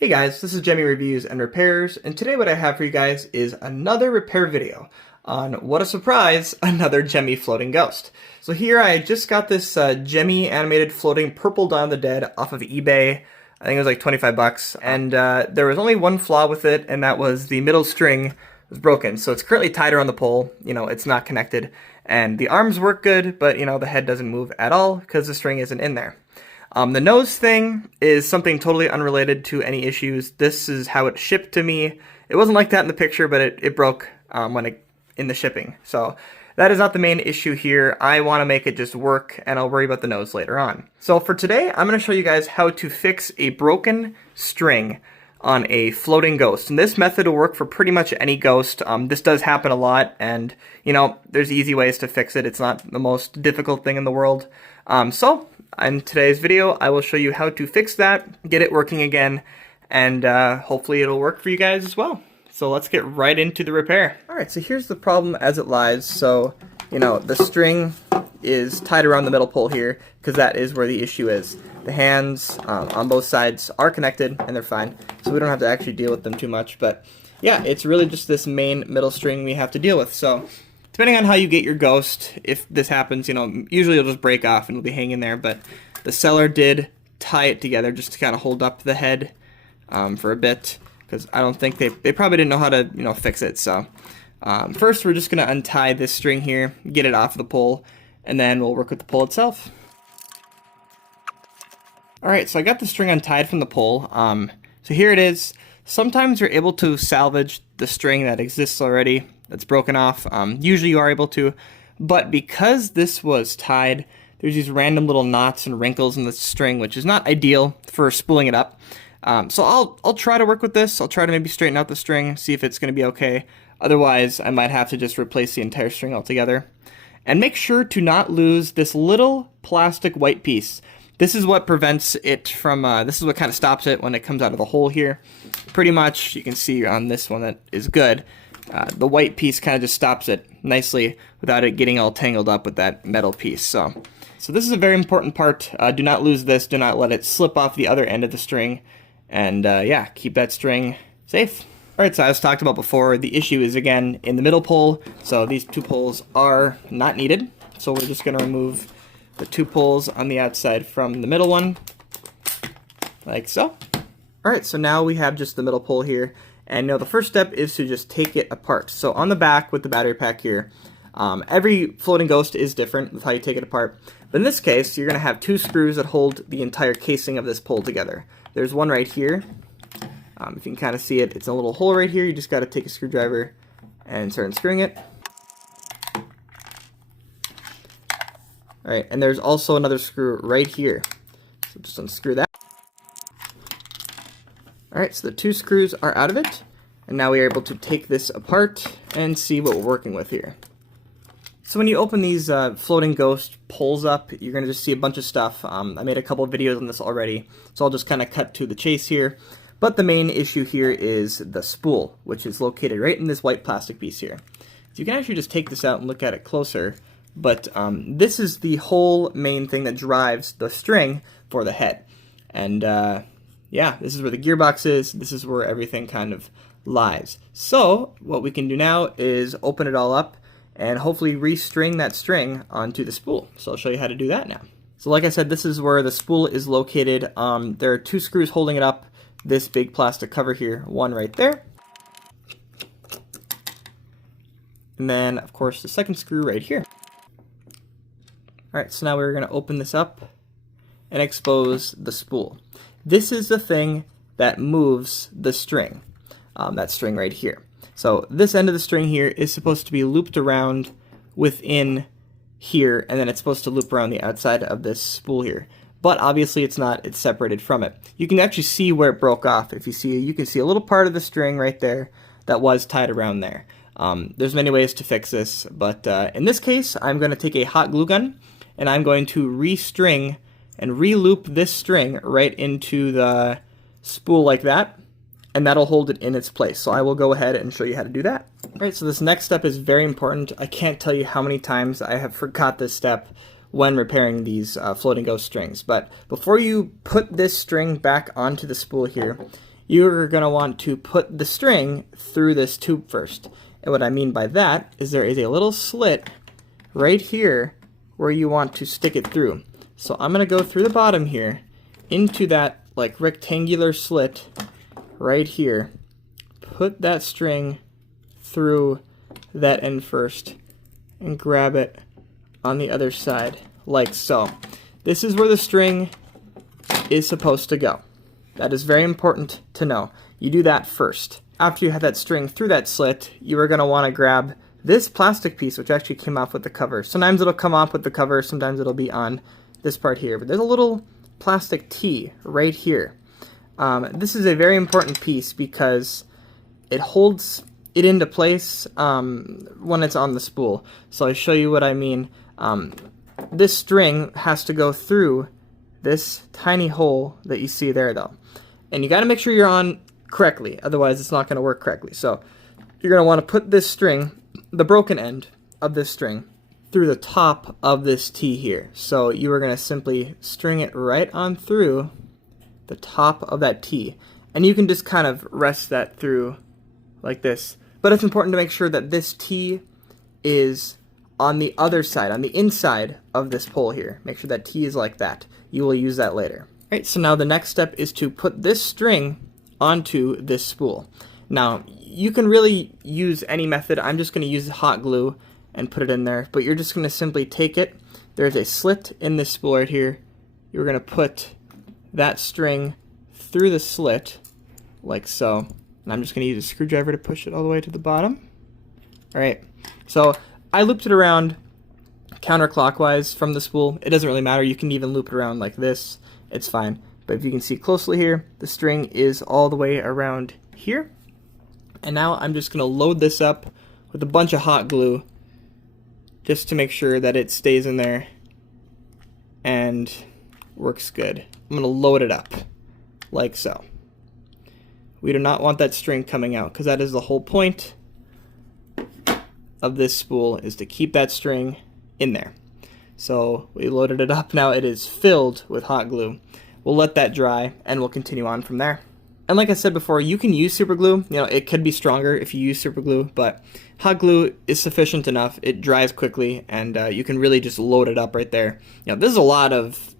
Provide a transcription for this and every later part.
Hey guys, this is Gemmy Reviews and Repairs, and today what I have for you guys is another repair video on, what a surprise, another Gemmy floating ghost. So here I just got this Gemmy animated floating purple Dawn of the Dead off of eBay. I think it was like 25 bucks, and there was only one flaw with it, and that was the middle string was broken. So it's currently tied around the pole, it's not connected, and the arms work good, but the head doesn't move at all because the string isn't in there. The nose thing is something totally unrelated to any issues. This is how it shipped to me. It wasn't like that in the picture, but it broke in the shipping. So that is not the main issue here. I want to make it just work, and I'll worry about the nose later on. So for today, I'm going to show you guys how to fix a broken string on a floating ghost. And this method will work for pretty much any ghost. This does happen a lot, and there's easy ways to fix it. It's not the most difficult thing in the world. So in today's video, I will show you how to fix that, get it working again, and hopefully it'll work for you guys as well. So let's get right into the repair. Alright, so here's the problem as it lies. So, the string is tied around the middle pole here, because that is where the issue is. The hands on both sides are connected, and they're fine, so we don't have to actually deal with them too much. But yeah, it's really just this main middle string we have to deal with. So depending on how you get your ghost, if this happens, usually it'll just break off and it'll be hanging there, but the seller did tie it together just to kind of hold up the head for a bit, because I don't think they probably didn't know how to, fix it. So first we're just going to untie this string here, get it off the pole, and then we'll work with the pole itself. Alright, so I got the string untied from the pole. So here it is. Sometimes you're able to salvage the string that exists already, that's broken off. Usually you are able to, but because this was tied, there's these random little knots and wrinkles in the string, which is not ideal for spooling it up. So I'll try to work with this. I'll try to maybe straighten out the string, see if it's going to be okay. Otherwise, I might have to just replace the entire string altogether. And make sure to not lose this little plastic white piece. This is what prevents it from, this is what kind of stops it when it comes out of the hole here. Pretty much, you can see on this one that is good. The white piece kind of just stops it nicely without it getting all tangled up with that metal piece. So this is a very important part. Do not lose this. Do not let it slip off the other end of the string. And yeah, keep that string safe. Alright, so as talked about before, the issue is again in the middle pole. So these two poles are not needed. So we're just going to remove the two poles on the outside from the middle one, like so. Alright, so now we have just the middle pole here. And the first step is to just take it apart. So on the back with the battery pack here, every floating ghost is different with how you take it apart. But in this case, you're going to have two screws that hold the entire casing of this pole together. There's one right here. If you can kind of see it, it's a little hole right here. You just got to take a screwdriver and start unscrewing it. Alright, and there's also another screw right here. So just unscrew that. Alright, so the two screws are out of it, and now we are able to take this apart and see what we're working with here. So when you open these floating ghost poles up, you're going to just see a bunch of stuff. I made a couple of videos on this already, so I'll just kind of cut to the chase here. But the main issue here is the spool, which is located right in this white plastic piece here. So you can actually just take this out and look at it closer, but this is the whole main thing that drives the string for the head. And yeah, this is where the gearbox is. This is where everything kind of lies. So what we can do now is open it all up and hopefully restring that string onto the spool. So I'll show you how to do that now. So like I said, this is where the spool is located. There are two screws holding it up. This big plastic cover here, one right there. And then, of course, the second screw right here. Alright, so now we're going to open this up and expose the spool. This is the thing that moves the string, that string right here. So this end of the string here is supposed to be looped around within here, and then it's supposed to loop around the outside of this spool here. But obviously it's not, it's separated from it. You can actually see where it broke off. If you see, you can see a little part of the string right there that was tied around there. There's many ways to fix this, but in this case, I'm going to take a hot glue gun, and I'm going to restring and re-loop this string right into the spool like that, and that'll hold it in its place. So I will go ahead and show you how to do that. Alright, so this next step is very important. I can't tell you how many times I have forgot this step when repairing these floating ghost strings. But before you put this string back onto the spool here, you're going to want to put the string through this tube first. And what I mean by that is there is a little slit right here where you want to stick it through. So I'm going to go through the bottom here into that like rectangular slit right here. Put that string through that end first and grab it on the other side like so. This is where the string is supposed to go. That is very important to know. You do that first. After you have that string through that slit, you are going to want to grab this plastic piece, which actually came off with the cover. Sometimes it'll come off with the cover, sometimes it'll be on this part here. But there's a little plastic T right here. This is a very important piece because it holds it into place when it's on the spool. So I'll show you what I mean. This string has to go through this tiny hole that you see there though. And you got to make sure you're on correctly, otherwise it's not going to work correctly. So you're going to want to put this string, the broken end of this string, through the top of this T here. So you are going to simply string it right on through the top of that T. And you can just kind of rest that through like this. But it's important to make sure that this T is on the other side, on the inside of this pole here. Make sure that T is like that. You will use that later. All right, so now the next step is to put this string onto this spool. Now, you can really use any method. I'm just going to use hot glue and put it in there, but you're just going to simply take it. There's a slit in this spool right here. You're going to put that string through the slit like so. And I'm just going to use a screwdriver to push it all the way to the bottom. All right, so I looped it around counterclockwise from the spool. It doesn't really matter. You can even loop it around like this. It's fine. But if you can see closely here, the string is all the way around here. And now I'm just going to load this up with a bunch of hot glue just to make sure that it stays in there and works good. I'm going to load it up like so. We do not want that string coming out because that is the whole point of this spool, is to keep that string in there. So we loaded it up. Now it is filled with hot glue. We'll let that dry and we'll continue on from there. And like I said before, you can use super glue. You know, it could be stronger if you use super glue, but hot glue is sufficient enough. It dries quickly and you can really just load it up right there. You know, there's a lot of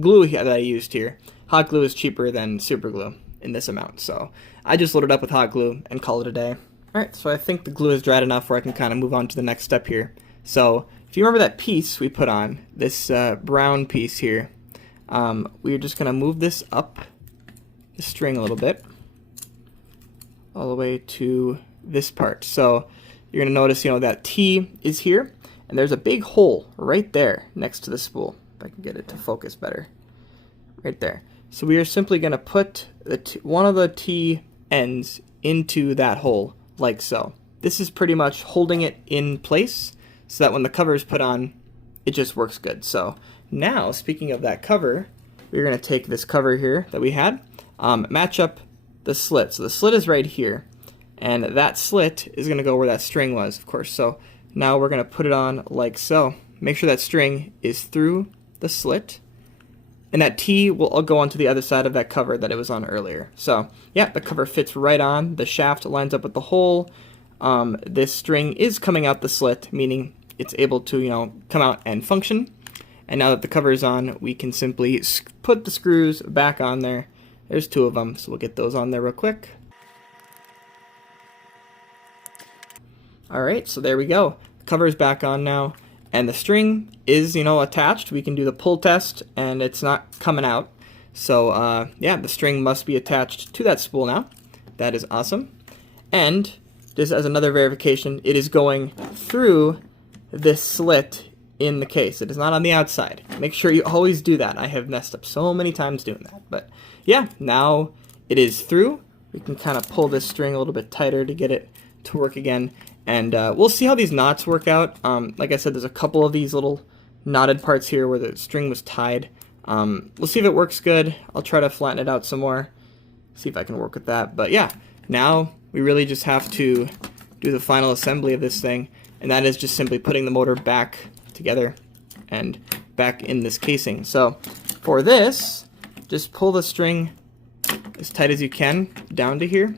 glue that I used here. Hot glue is cheaper than super glue in this amount, so I just loaded up with hot glue and call it a day. Alright, so I think the glue is dried enough where I can kind of move on to the next step here. So if you remember that piece we put on, this brown piece here, we're just going to move this up the string a little bit, all the way to this part. So you're going to notice, you know, that T is here, and there's a big hole right there next to the spool. If I can get it to focus better. Right there. So we are simply going to put one of the T ends into that hole, like so. This is pretty much holding it in place so that when the cover is put on, it just works good. So now, speaking of that cover, we're going to take this cover here that we had, match up the slit. So the slit is right here, and that slit is going to go where that string was, of course. So now we're going to put it on like so. Make sure that string is through the slit, and that T will go onto the other side of that cover that it was on earlier. So yeah, the cover fits right on. The shaft lines up with the hole. This string is coming out the slit, meaning it's able to, you know, come out and function. And now that the cover is on, we can simply put the screws back on there. There's two of them, so we'll get those on there real quick. Alright, so there we go. The cover is back on now, and the string is, you know, attached. We can do the pull test, and it's not coming out. So, yeah, the string must be attached to that spool now. That is awesome. And just as another verification, it is going through this slit in the case. It is not on the outside. Make sure you always do that. I have messed up so many times doing that. But yeah, now it is through. We can kind of pull this string a little bit tighter to get it to work again. And we'll see how these knots work out. Like I said, there's a couple of these little knotted parts here where the string was tied. We'll see if it works good. I'll try to flatten it out some more, see if I can work with that. But yeah, now we really just have to do the final assembly of this thing, and that is just simply putting the motor back together and back in this casing. So for this, just pull the string as tight as you can down to here.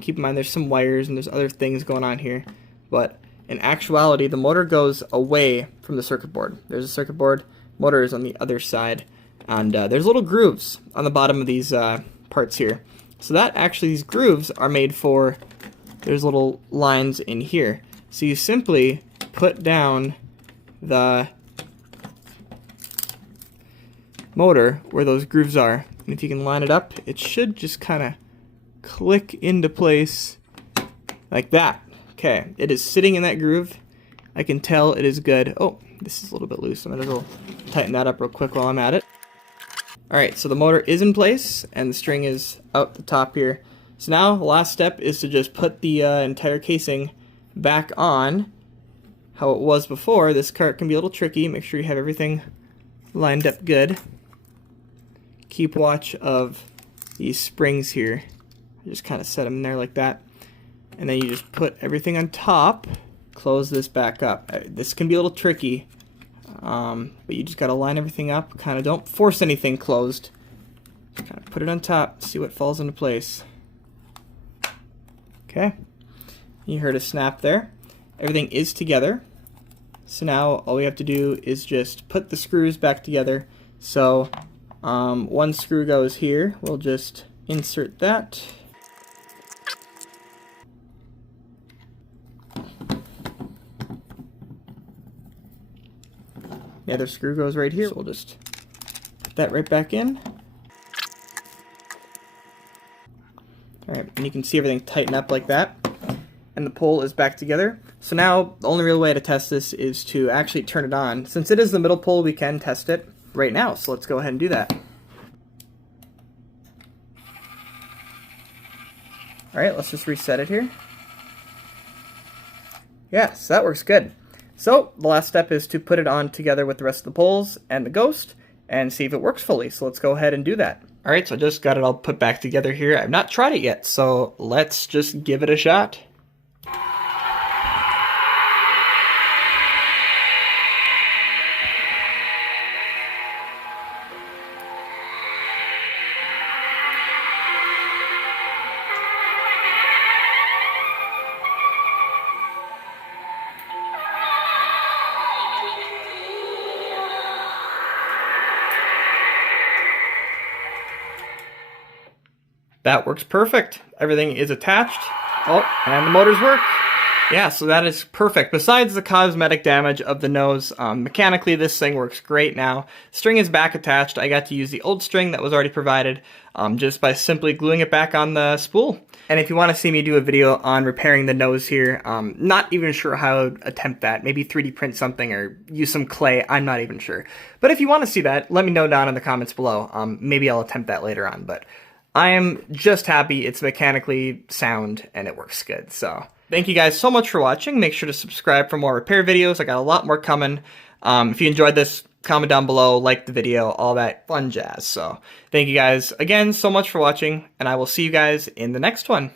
Keep in mind there's some wires and there's other things going on here, but in actuality the motor goes away from the circuit board. There's a circuit board, motor is on the other side, and there's little grooves on the bottom of these parts here. So that actually, these grooves are made for, there's little lines in here. So you simply put down the motor where those grooves are, and if you can line it up, it should just kind of click into place like that. Okay, it is sitting in that groove. I can tell it is good. Oh, this is a little bit loose. I'm gonna go tighten that up real quick while I'm at it. Alright, so the motor is in place and the string is out the top here. So now the last step is to just put the entire casing back on how it was before. This cart can be a little tricky. Make sure you have everything lined up good. Keep watch of these springs here. Just kind of set them in there like that. And then you just put everything on top, close this back up. This can be a little tricky, but you just got to line everything up. Kind of don't force anything closed. Just kind of put it on top, see what falls into place. Okay, you heard a snap there. Everything is together. So now all we have to do is just put the screws back together. So one screw goes here. We'll just insert that. The other screw goes right here. So we'll just put that right back in. Alright, and you can see everything tighten up like that. And the pole is back together. So now the only real way to test this is to actually turn it on. Since it is the middle pole, we can test it right now. So let's go ahead and do that. Alright, let's just reset it here. Yes, that works good. So the last step is to put it on together with the rest of the poles and the Ghost and see if it works fully. So let's go ahead and do that. Alright, so I just got it all put back together here. I've not tried it yet, so let's just give it a shot. That works perfect. Everything is attached. Oh, and the motors work. Yeah, so that is perfect. Besides the cosmetic damage of the nose, mechanically this thing works great now. String is back attached. I got to use the old string that was already provided just by simply gluing it back on the spool. And if you want to see me do a video on repairing the nose here, not even sure how to attempt that. Maybe 3D print something or use some clay. I'm not even sure. But if you want to see that, let me know down in the comments below. Maybe I'll attempt that later on. But I am just happy it's mechanically sound and it works good. So thank you guys so much for watching. Make sure to subscribe for more repair videos. I got a lot more coming. If you enjoyed this, comment down below, like the video, all that fun jazz. So thank you guys again so much for watching, and I will see you guys in the next one.